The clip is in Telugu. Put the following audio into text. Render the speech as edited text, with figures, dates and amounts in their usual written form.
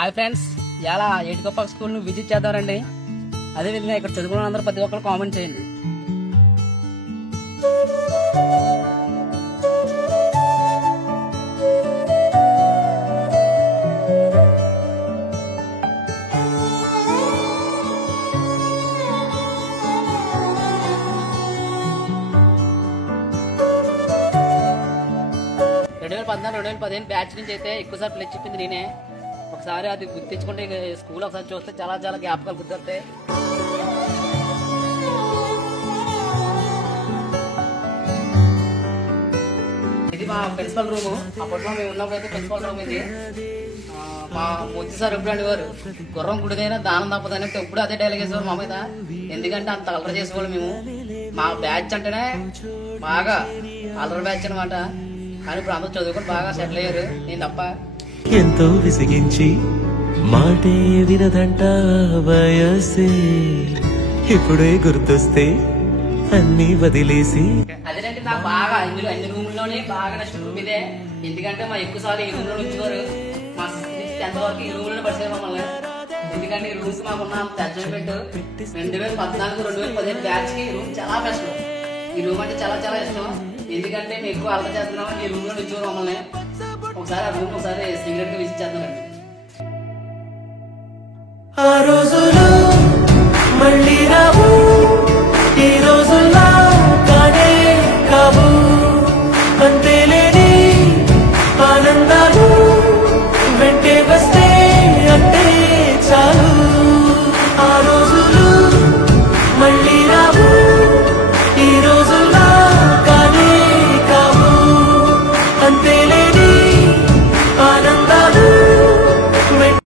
హాయ్ ఫ్రెండ్స్, ఇలా ఏటికొప్ప స్కూల్ ను విజిట్ చేద్దామండి. అదేవిధంగా ఇక్కడ చదువుకున్న అందరూ ప్రతి ఒక్కరు కామెంట్ చేయండి. పద్నాలుగు 2015 బ్యాచ్ నుంచి అయితే ఎక్కువసారి ప్లేస్ చెప్పింది నేనే. ఒకసారి అది గుర్తించుకుంటే స్కూల్ ఒకసారి చూస్తే చాలా చాలా జ్ఞాపకాలు గుర్తొస్తాయి. ఇది మా ప్రిన్సిపల్ రూమ్. అప్పట్లో మేము ఉన్నప్పుడు అయితే ప్రిన్సిపల్ రూమ్ ఇది. మా మొత్తి సార్ ఎప్పుడు అనేవారు, గుర్రం గుడిదైనా దానం తప్పదని ఎప్పుడు అదే డైలాగ్ వేసేవారు మా మీద. ఎందుకంటే అంత అల్లరి చేసేవాళ్ళు మేము. మా బ్యాచ్ అంటేనే బాగా అల్లరి బ్యాచ్ అనమాట. కానీ ఇప్పుడు అందరూ చదువుకొని బాగా సెటిల్ అయ్యారు, నేను తప్ప. ఎంతో విసిగించి మాటే వినదంట వయసే, ఇప్పుడే గుర్తొస్తే అన్ని వదిలేసి. అదేనంటే నాకు బాగా అన్ని రూముల్లోనే బాగా నష్టం రూమ్ ఇదే. ఎందుకంటే మా ఎక్కువ సార్లు ఈ రూమ్ లో ఉంచేవారు. మా 10th వరకు ఈ రూమ్ లో పడిచేది మమ్మల్ని. ఎందుకంటే ఈ రూమ్స్ మాకున్న అడ్జస్ట్మెంట్ 2014 2015 బ్యాచ్ కి ఈ రూమ్ చాలా బెస్ట్. ఈ రూమ్ అంటే చాలా చాలా ఇష్టం. ఎందుకంటే మేము ఎక్కువ అర్థం చేస్తున్నాం ఈ రూమ్ లో ఉంచేవారు మమ్మల్ని. ఒకసారి ఆ రూమ్ ఒకసారి సీక్రెట్ గా విజిట్ చేద్దామండి.